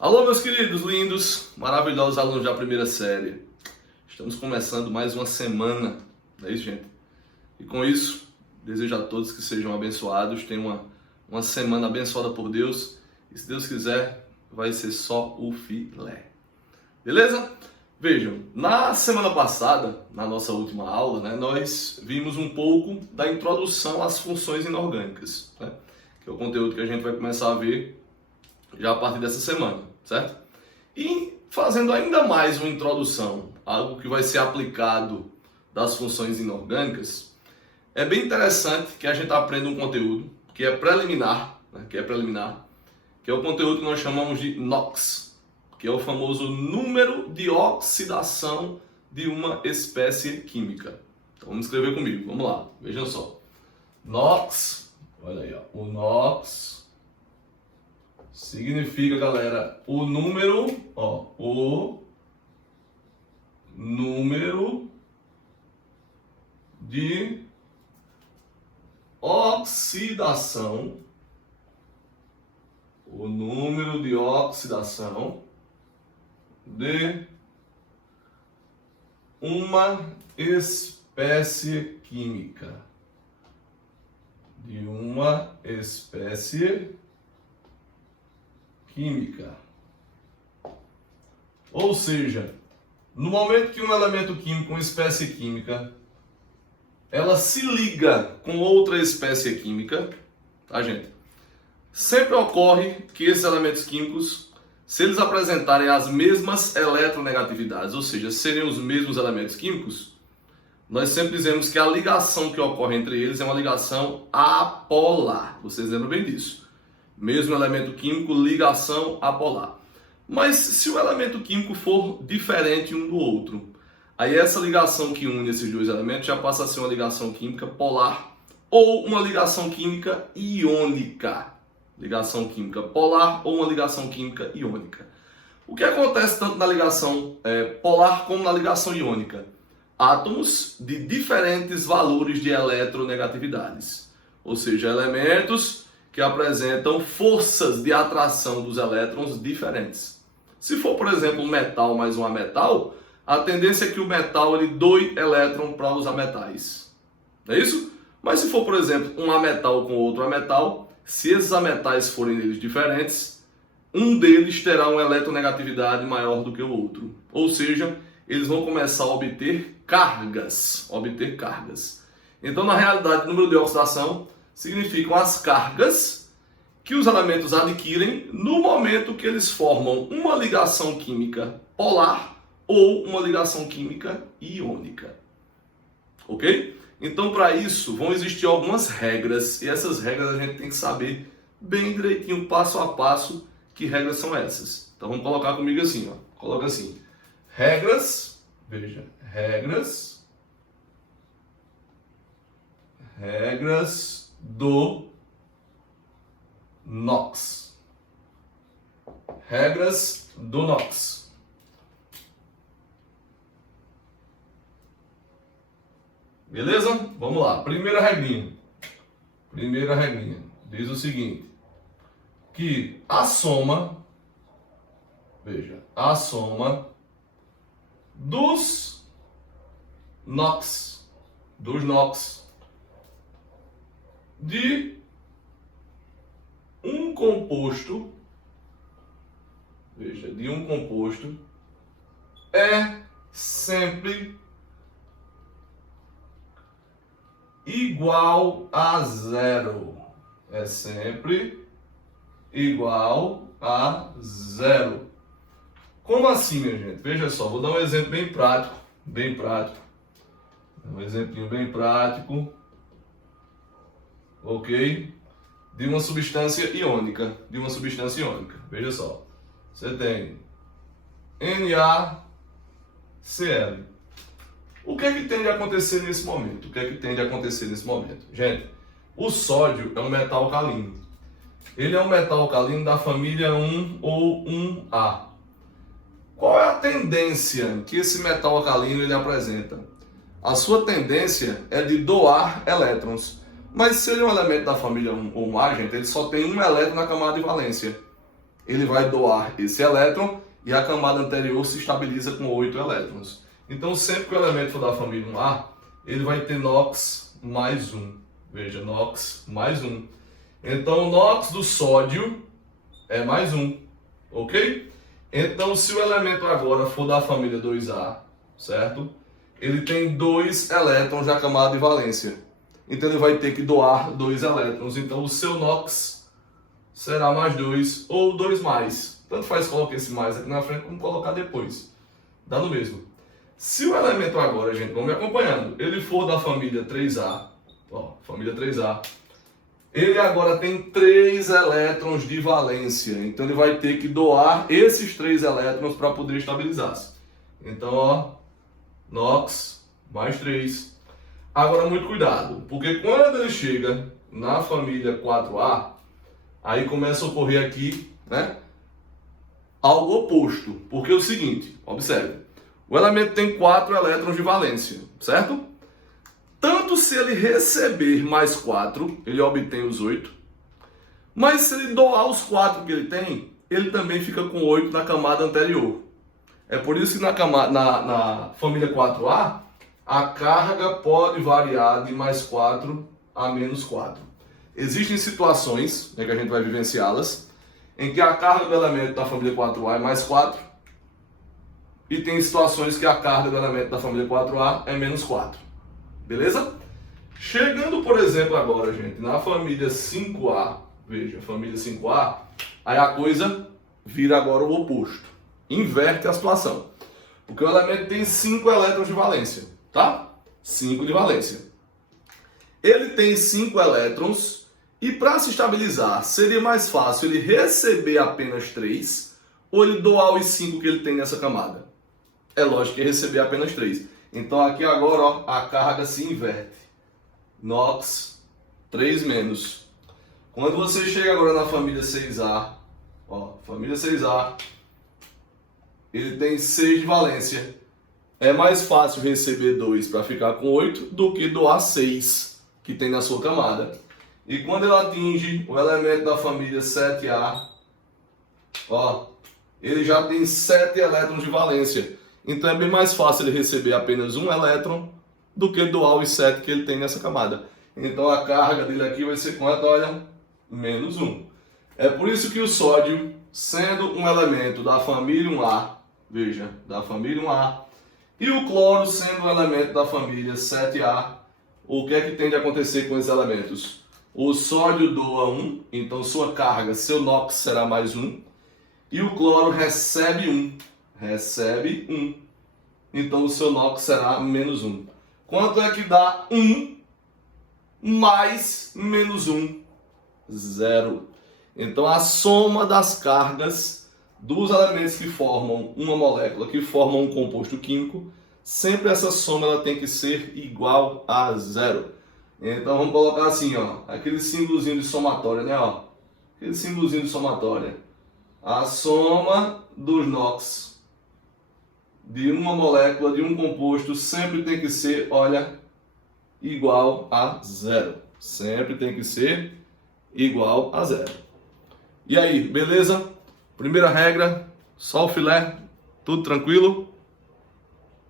Alô, meus queridos, lindos, maravilhosos alunos da primeira série. Estamos começando mais uma semana, não é isso, gente? E com isso, desejo a todos que sejam abençoados, tenham uma semana abençoada por Deus. E se Deus quiser, vai ser só o filé. Beleza? Vejam, na semana passada, na nossa última aula, nós vimos um pouco da introdução às funções inorgânicas, que é o conteúdo que a gente vai começar a ver já a partir dessa semana, certo? E fazendo ainda mais uma introdução, algo que vai ser aplicado das funções inorgânicas, é bem interessante que a gente aprenda um conteúdo que é preliminar, que é o conteúdo que nós chamamos de NOx, que é o famoso número de oxidação de uma espécie química. Então vamos escrever comigo, vamos lá, vejam só. NOx, olha aí, ó, o NOx significa, galera, o número de oxidação, de uma espécie química, Ou seja, no momento que um elemento químico, uma espécie química, ela se liga com outra espécie química, tá, gente? Sempre ocorre que esses elementos químicos, se eles apresentarem as mesmas eletronegatividades, ou seja, serem os mesmos elementos químicos, nós sempre dizemos que a ligação que ocorre entre eles é uma ligação apolar. Vocês lembram bem disso? Mesmo elemento químico, ligação apolar. Mas se o elemento químico for diferente um do outro, aí essa ligação que une esses dois elementos já passa a ser uma ligação química polar ou uma ligação química iônica. Ligação química polar ou uma ligação química iônica. O que acontece tanto na ligação polar como na ligação iônica? Átomos de diferentes valores de eletronegatividades, ou seja, elementos que apresentam forças de atração dos elétrons diferentes. Se for, por exemplo, um metal mais um ametal, a tendência é que o metal ele doe elétron para os ametais. Não é isso? Mas se for, por exemplo, um ametal com outro ametal, se esses ametais forem deles diferentes, um deles terá uma eletronegatividade maior do que o outro. Ou seja, eles vão começar a obter cargas. Então, na realidade, o número de oxidação significam as cargas que os elementos adquirem no momento que eles formam uma ligação química polar ou uma ligação química iônica. Ok? Então, para isso, vão existir algumas regras, e essas regras a gente tem que saber bem direitinho, passo a passo, que regras são essas. Então, vamos colocar comigo assim, ó. Coloca assim. Regras, veja, regras do NOx. Regras do NOx. Beleza? Vamos lá. Primeira regrinha. Diz o seguinte. Que a soma, veja, a soma dos NOx, de um composto, veja, de um composto, é sempre igual a zero. É sempre igual a zero. Como assim, minha gente? Veja só, vou dar um exemplo bem prático. Um exemplinho bem prático. Ok? De uma substância iônica. Veja só. Você tem NaCl. O que é que tem de acontecer nesse momento? Gente, o sódio é um metal alcalino. Ele é um metal alcalino da família 1 ou 1A. Qual é a tendência que esse metal alcalino ele apresenta? A sua tendência é de doar elétrons. Mas se ele é um elemento da família 1 ou 1A, gente, ele só tem um elétron na camada de valência. ele vai doar esse elétron e a camada anterior se estabiliza com 8 elétrons. Então, sempre que o elemento for da família 1A, ele vai ter NOx mais 1. Veja, NOx mais 1. Então, o NOx do sódio é mais 1, ok? Então, se o elemento agora for da família 2A, certo? Ele tem 2 elétrons na camada de valência. Então, ele vai ter que doar 2 elétrons. Então, o seu NOx será mais 2 ou 2 mais. Tanto faz colocar esse mais aqui na frente como colocar depois. Dá no mesmo. Se o elemento agora, gente, vamos me acompanhando, ele for da família 3A, ó, família 3A, ele agora tem 3 elétrons de valência. Então ele vai ter que doar esses 3 elétrons para poder estabilizar-se. Então, ó, NOx mais 3. Agora, muito cuidado, porque quando ele chega na família 4A, aí começa a ocorrer aqui, né, algo oposto. Porque é o seguinte, observe. O elemento tem 4 elétrons de valência, certo? Tanto se ele receber mais 4, ele obtém os 8. Mas se ele doar os 4 que ele tem, ele também fica com 8 na camada anterior. É por isso que na família 4A, a carga pode variar de mais 4 a menos 4. Existem situações, né, que a gente vai vivenciá-las, em que a carga do elemento da família 4A é mais 4, e tem situações que a carga do elemento da família 4A é menos 4. Beleza? Chegando, por exemplo, agora, gente, na família 5A, veja, família 5A, aí a coisa vira agora o oposto. Inverte a situação. Porque o elemento tem 5 elétrons de valência, tá? 5 de valência. Ele tem 5 elétrons e para se estabilizar, seria mais fácil ele receber apenas 3 ou ele doar os 5 que ele tem nessa camada? É lógico que receber apenas 3. Então aqui agora, ó, a carga se inverte. NOx 3 menos. Quando você chega agora na família 6A, ó, família 6A, ele tem 6 de valência. É mais fácil receber 2 para ficar com 8 do que doar 6 que tem na sua camada. E quando ele atinge o elemento da família 7A, ó, ele já tem 7 elétrons de valência. Então é bem mais fácil ele receber apenas 1 elétron do que doar os 7 que ele tem nessa camada. Então a carga dele aqui vai ser quanto? Olha, menos 1. É por isso que o sódio, sendo um elemento da família 1A, veja, da família 1A, e o cloro sendo um elemento da família 7A, o que é que tem de acontecer com esses elementos? O sódio doa 1, então sua carga, seu NOx será mais 1, e o cloro recebe 1. Recebe 1. Então o seu NOx será menos 1. Quanto é que dá 1 mais menos 1? 0. Então a soma das cargas dos elementos que formam uma molécula, que formam um composto químico, sempre essa soma ela tem que ser igual a 0. Então vamos colocar assim, ó, aquele símbolozinho de somatória, né, ó? Aquele símbolozinho de somatória. A soma dos NOx de uma molécula, de um composto, sempre tem que ser, olha, igual a 0. Sempre tem que ser igual a 0. E aí, beleza? Primeira regra, só o filé, tudo tranquilo?